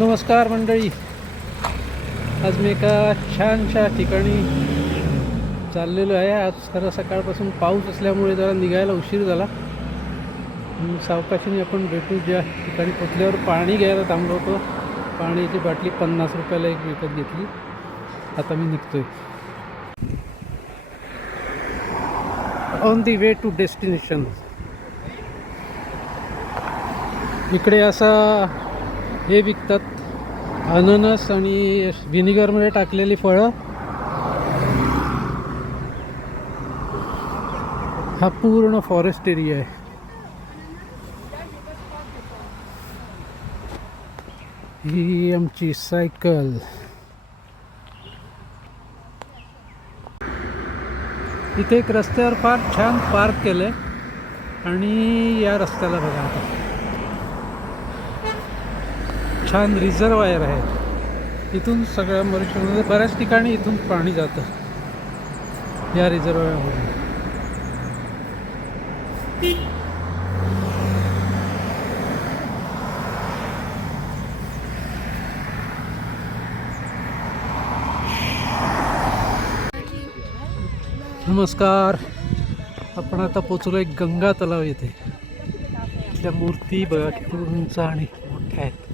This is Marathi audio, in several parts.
नमस्कार मंडळी. आज मी एका छानशा ठिकाणी चाललेलो आहे. आज खरं सकाळपासून पाऊस असल्यामुळे जरा निघायला उशीर झाला. सावकाशीने आपण भेटू. ज्या ठिकाणी पोचल्यावर पाणी घ्यायला थांबलो होतो. पाण्याची बाटली 50 रुपयाला एक विकत घेतली. आता मी निघतोय on the way to destination. इकडे असा हे विकतात अननस आणि व्हिनेगरमध्ये टाकलेली फळं. हा पूर्ण फॉरेस्ट एरिया आहे. ही आमची सायकल. इथे एक रस्त्यावर फार छान पार्क केलं आहे आणि या रस्त्याला बघा आता छान रिझर्वायर आहे. इथून सगळ्या मॉरिशसमध्ये बऱ्याच ठिकाणी इथून पाणी जातं या रिझर्वायरमधून. नमस्कार. आपण आता पोचलो एक गंगा तलाव येथे. इथल्या मूर्ती बघा किती उंच आणि मोठ्या आहेत.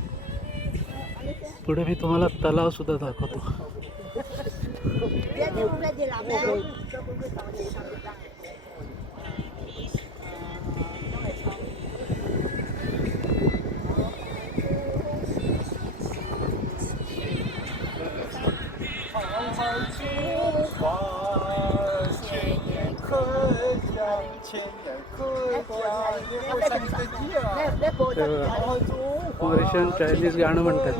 पुढे मी तुम्हाला तलाव सुद्धा दाखवतो. मॉरिशन चायनीज गाणं म्हणतात.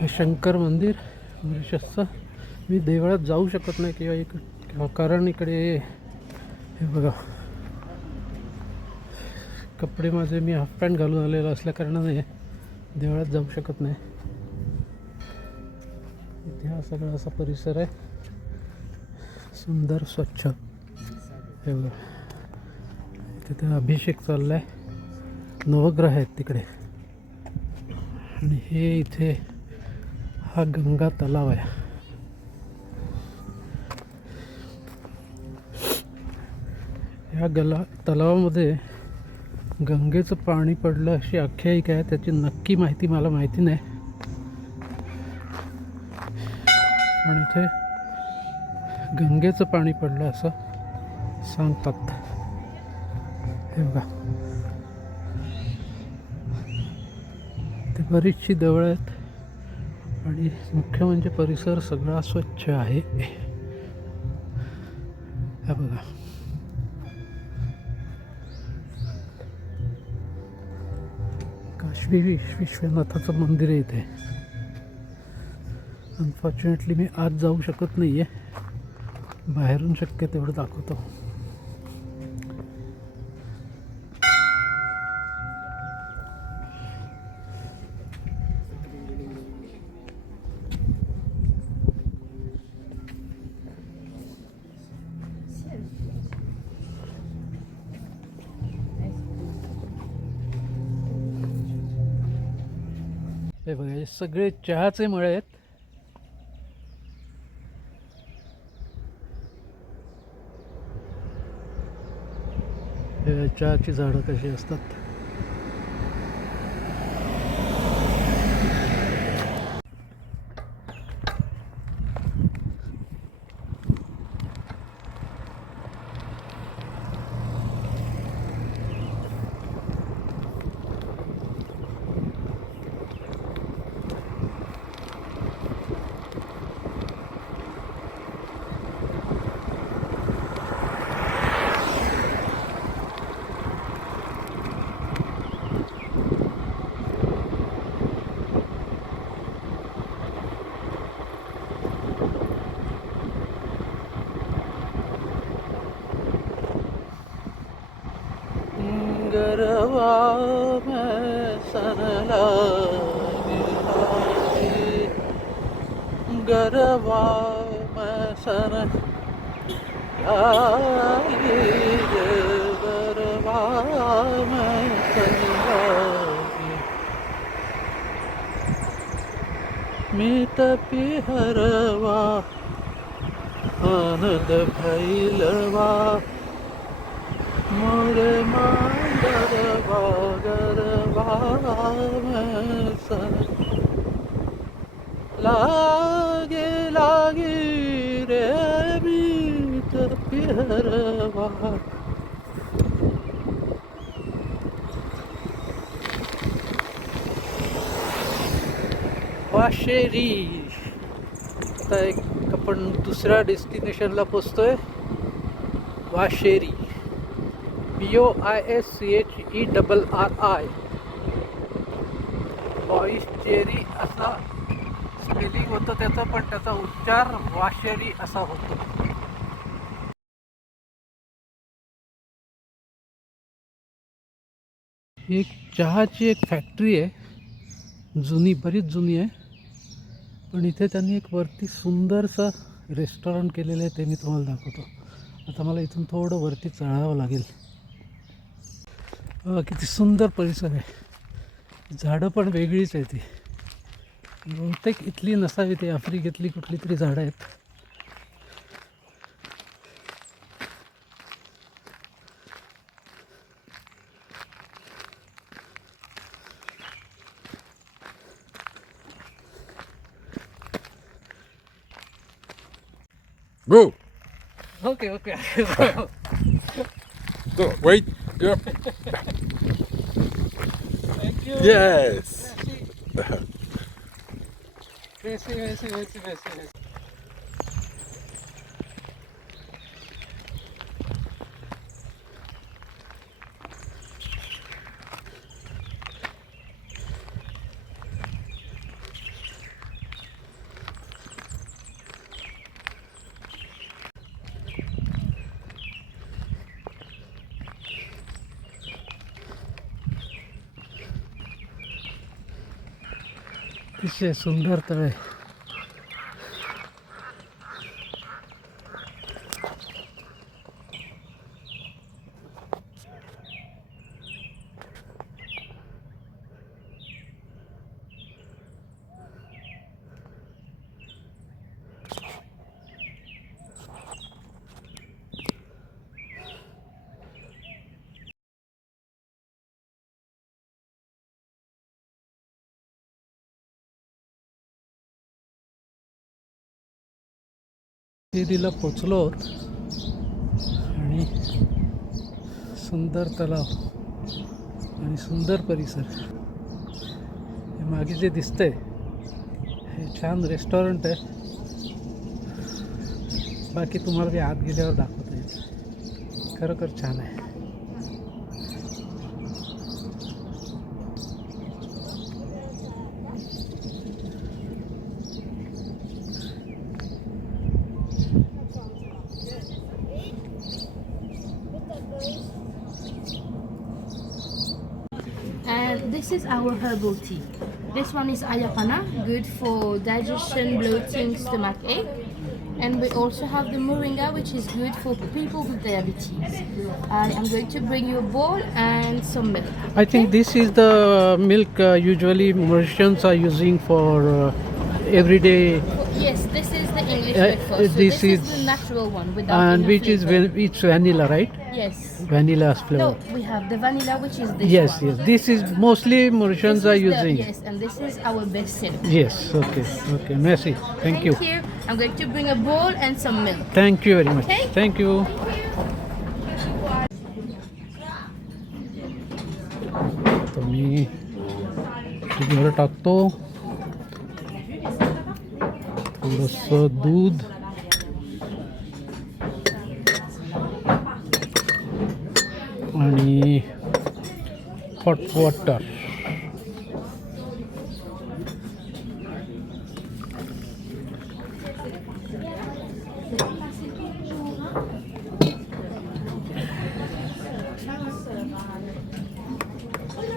हे शंकर मंदिर मॉरिशसचं. मी देवळात जाऊ शकत नाही किंवा कारण इकडे हे बघा कपडे माझे मी हाफ पॅन्ट घालून आलेलो असल्या कारणाने देवळात जाऊ शकत नाही. इथे हा सगळा असा परिसर आहे सुंदर स्वच्छ. हे बघा तिथे अभिषेक चालला आहे. नवग्रह आहेत तिकडे. आणि हे इथे हा गंगा तलाव आहे. या तलावामध्ये गंगेचं पाणी पडलं अशी आख्यायिका आहे. त्याची नक्की माहिती मला माहिती नाही, पण इथे गंगेचं पाणी पडलं असं सांगतात. हे बघा ते बरीचशी देवळं आहेत आणि मुख्य म्हणजे परिसर सगळा स्वच्छ आहे. हा बघा काशी विश्वनाथाचं मंदिर आहे इथे. अनफॉर्च्युनेटली मी आज जाऊ शकत नाही आहे. बाहेरून शक्य तेवढं दाखवतो. हे बघा हे सगळे चहाचे मळे आहेत. हे चहाची झाडं कशी असतात. गरवा में सनला गरवा मैं सन लागी गरबा मैं सन लागी मीत पिहरवा आनंद भैलवा मोरे मांगरवा गरबा मैं सन लागे लागे रे मीत पिहरवा वाशेरी. आता एक आपण दुसऱ्या डेस्टिनेशनला पोचतोय. वाशेरी BOISCHERRI बॉईशेरी असा स्पेलिंग होतं त्याचं, पण त्याचा उच्चार वाशेरी असा होतो. एक चहाची एक फॅक्टरी आहे, जुनी, बरीच जुनी आहे. पण इथे त्यांनी एक वरती सुंदरसं रेस्टॉरंट केलेलं आहे, ते मी तुम्हाला दाखवतो. आता मला इथून थोडं वरती चढावं लागेल. किती सुंदर परिसर आहे. झाडं पण वेगळीच आहे ती. बहुतेक इथली नसावी, ती आफ्रिकेतली कुठली तरी झाडं आहेत. Go! Okay okay. Go, wait. Go. Thank you. Yes. Merci, merci, merci, merci. अतिशय सुंदर तळ आहे. शेरीला पोचलो आणि सुंदर तलाव आणि सुंदर परिसर. हे मागे जे दिसतंय हे छान रेस्टॉरंट आहे. बाकी तुम्हाला ते आत गेल्यावर दाखवता येईल. खरोखर छान आहे. And this is our herbal tea. This one is ayapana, good for digestion, bloating, stomachache. And we also have the moringa, which is good for people with diabetes. I am going to bring you a bowl and some milk. I think this is the milk usually Mauritians are using for everyday, Yes, this is the English Uh, breakfast. So this this is is- the natural one without and any which is flavor. it's vanilla, right? Yes. Vanilla No, flavor. we have the vanilla, which is this Yes, one. yes. This is mostly This Mauritians is are the- using. yes, and this is our best seller. Yes. Okay. Okay. Merci. Thank you. I'm going to bring a bowl and some milk. Thank you very much. Okay. Thank you. तर मी तुझ्यावर टाकतो थोडंसं दूध आणि हॉट वॉटर.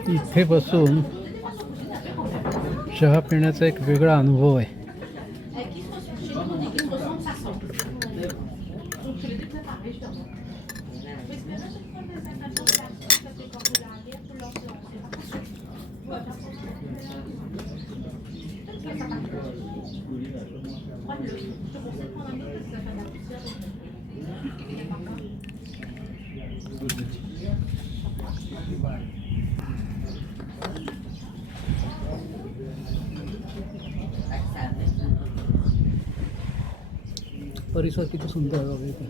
इथे बसून चहा पिण्याचा एक वेगळा अनुभव आहे. परिसर किती सुंदर आहे बघा इथे.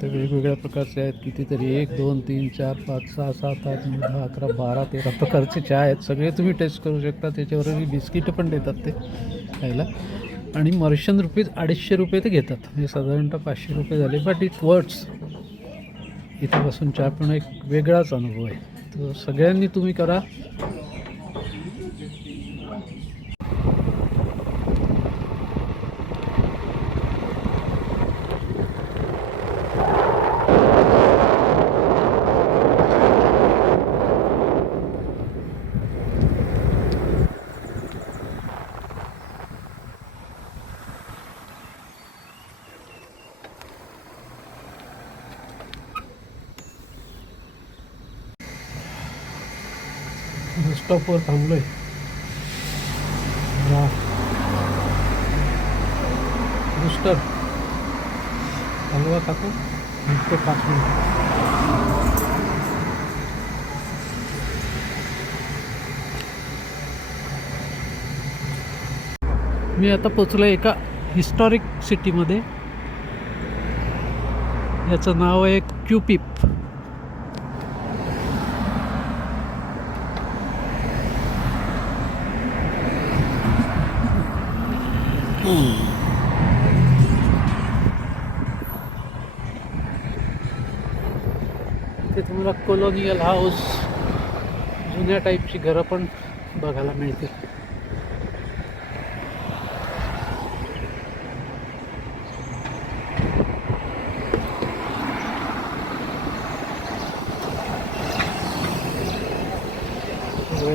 ते वेगवेगळ्या प्रकारचे आहेत, कितीतरी 1 2 3 4 5 6 7 8 9 10 11 12 13 प्रकारचे चहा आहेत. सगळे तुम्ही टेस्ट करू शकता. त्याच्यावर बिस्किट पण देतात ते खायला. आणि मर्शन रुपीज 250 रुपये ते घेतात, म्हणजे साधारणतः 500 रुपये झाले. बट इट वर्ड्स इथे बसून चहा पिणं एक वेगळाच अनुभव आहे. तर सगळ्यांनी तुम्ही करा. स्टॉपवर थांबलोय. बुस्टर हलवा खातो. 5 मिनिट. मी आता पोचलो एका हिस्टॉरिक सिटीमध्ये. याचं नाव आहे क्यूपिप. इथे तुम्हाला कॉलोनियल हाऊस, जुन्या टाईपची घरं पण बघायला मिळतील.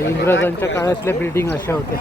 इंग्रजांच्या काळातल्या बिल्डिंग अशा होत्या.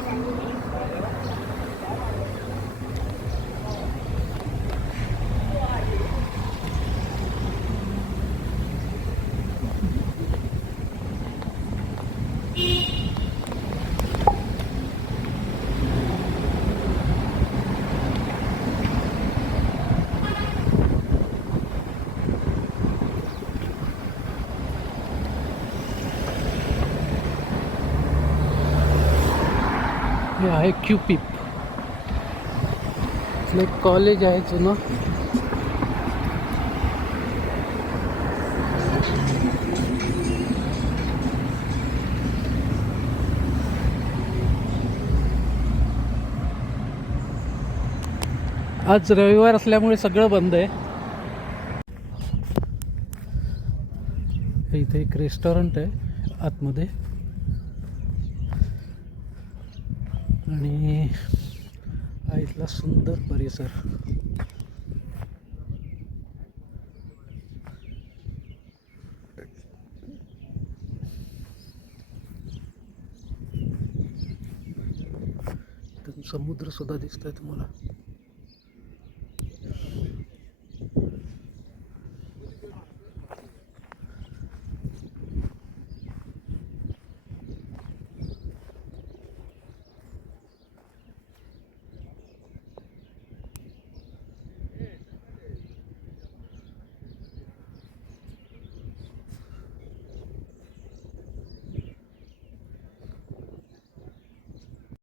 हे आहे क्यूपिप. इथलं एक कॉलेज आहे जुनं. आज रविवार असल्यामुळे सगळं बंद आहे. इथे एक रेस्टॉरंट आहे आतमध्ये. आणि हा इथला सुंदर परिसर. समुद्र सुद्धा दिसतोय तुम्हाला.